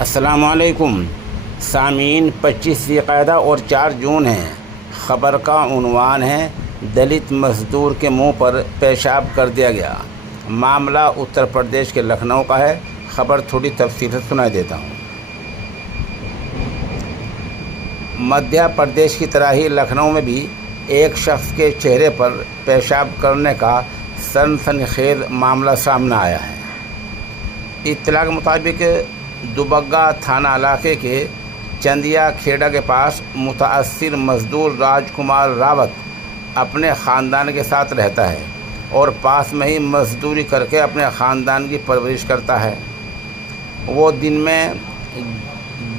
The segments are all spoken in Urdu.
السلام علیکم سامعین، 25 ذی-القعدہ اور 4 جون ہے۔ خبر کا عنوان ہے دلت مزدور کے منہ پر پیشاب کر دیا گیا۔ معاملہ اتر پردیش کے لکھنؤ کا ہے۔ خبر تھوڑی تفصیل سے سنا دیتا ہوں۔ مدھیہ پردیش کی طرح ہی لکھنؤ میں بھی ایک شخص کے چہرے پر پیشاب کرنے کا سنسنی خیز معاملہ سامنے آیا ہے۔ اطلاع کے مطابق دوبگہ تھانہ علاقے کے چندیا کھیڑا کے پاس متاثر مزدور راج کمار راوت اپنے خاندان کے ساتھ رہتا ہے اور پاس میں ہی مزدوری کر کے اپنے خاندان کی پرورش کرتا ہے۔ وہ دن میں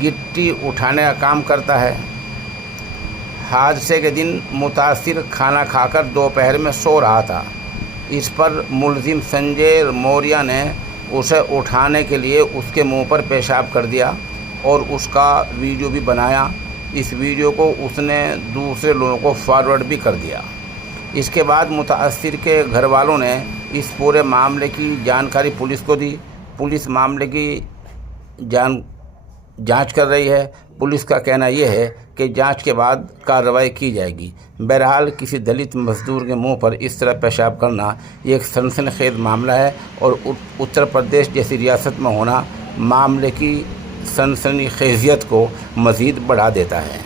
گٹی اٹھانے کا کام کرتا ہے۔ حادثے کے دن متاثر کھانا کھا کر دوپہر میں سو رہا تھا۔ اس پر ملزم سنجے موریہ نے اسے اٹھانے کے لیے اس کے منہ پر پیشاب کر دیا اور اس کا ویڈیو بھی بنایا۔ اس ویڈیو کو اس نے دوسرے لوگوں کو فارورڈ بھی کر دیا۔ اس کے بعد متاثر کے گھر والوں نے اس پورے معاملے کی جانکاری پولیس کو دی۔ پولیس معاملے کی جانچ کر رہی ہے۔ پولیس کا کہنا یہ ہے کہ جانچ کے بعد کارروائی کی جائے گی۔ بہرحال کسی دلت مزدور کے منہ پر اس طرح پیشاب کرنا یہ ایک سنسنی خیز معاملہ ہے اور اتر پردیش جیسی ریاست میں ہونا معاملے کی سنسنی خیزیت کو مزید بڑھا دیتا ہے۔